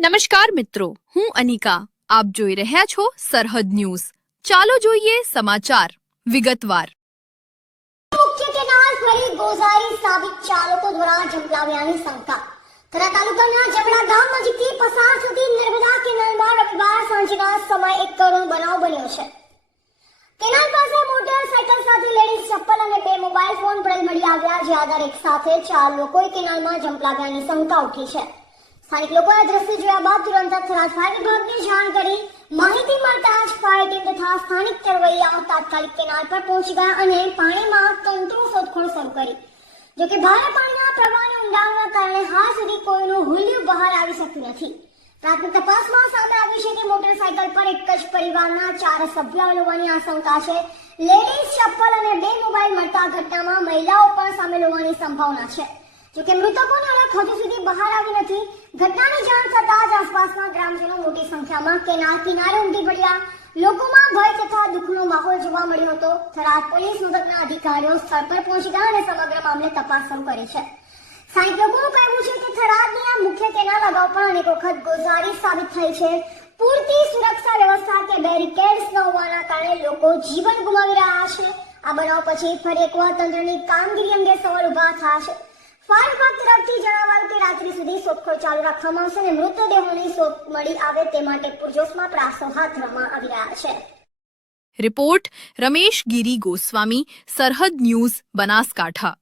નમસ્કાર મિત્રો, હું અનિકા. આપ જોઈ રહ્યા છો સરહદ ન્યૂઝ. ચાલો જોઈએ સમાચાર. વિગતવાર. મુખ્ય કેનાલ ફરી ગોઝારી સાબિત ચાલકો દ્વારા ઝંપલાવ્યાની શંકા. થરા તાલુકાના જમણા ગામ નજીકથી પસાર થતી નર્મદા કેનાલમાં રવિવાર સાંજના સમય એક કરોડ બનાવ બન્યો છે. કેનાલ પાસે મોટરસાયકલ સાથે લેડીઝ ચપ્પલ અને બે મોબાઈલ ફોન પડેલ મળી આવ્યા, જે આધાર એક સાથે ચાર લોકોએ કેનાલમાં ઝંપલાવ્યાની શંકા ઉઠી છે. સ્થાનિક લોકોએ દ્રશ્ય જોયા બાદ તુરંત જ ફાયર વિભાગને જાણ કરી માહિતી મળતા જ ફાયર ટીમ તથા સ્થાનિક તરવૈયાઓ તાત્કાલિક કેનાલ પર પહોંચી ગયા અને પાણીમાં તંત્રો શોધખોળ શરૂ કરી. જોકે ભારે પાણીના પ્રવાહની ઊંડાણના કારણે હાલ સુધી કોઈનું હુલ્યું બહાર આવી શક્યું નથી. પ્રાથમિક તપાસમાં સામે આવ્યું છે કે મોટરસાયકલ પર એક જ પરિવારના ચાર સભ્યો હોવાની આશંકા છે. લેડીઝ, ચપ્પલ અને બે મોબાઈલ મળતા ઘટનામાં મહિલાઓ પણ સામેલ હોવાની સંભાવના છે. જોકે મૃતકોની હજુ સુધી બહાર આવી નથી. ઘટનાની જાણ થતાં જ આસપાસના ગ્રામજનો મોટી સંખ્યામાં કેનાલ કિનારે ઉમટી પડ્યા. લોકોમાં ભય તથા દુઃખનો માહોલ જોવા મળ્યો હતો. થરાદ પોલીસ મથકના અધિકારીઓ સ્થળ પર પહોંચી ગયા અને સમગ્ર મામલે તપાસ શરૂ કરી છે. સ્થાનિક લોકોનું કહેવું છે કે થરાદની આ મુખ્ય કેનાલ અગાઉ પણ અનેક વખત ગોઝારી સાબિત થઈ છે. પૂરતી સુરક્ષા વ્યવસ્થા કે બેરિકેડ્સ ન હોવાના કારણે લોકો જીવન ગુમાવી રહ્યા છે. આ બનાવ પછી ફરી એકવાર તંત્રની કામગીરી અંગે સવાલ ઊભા થયા છે. ફાયર વિભાગ તરફથી સુધી શોધખોળ ચાલુ રાખવામાં આવશે અને મૃતદેહોની શોધ મળી આવે તે માટે પૂરજોશમાં પ્રયાસો હાથ ધરવામાં આવી રહ્યા છે. રિપોર્ટ રમેશ ગીરી ગોસ્વામી, સરહદ ન્યૂઝ, બનાસકાંઠા.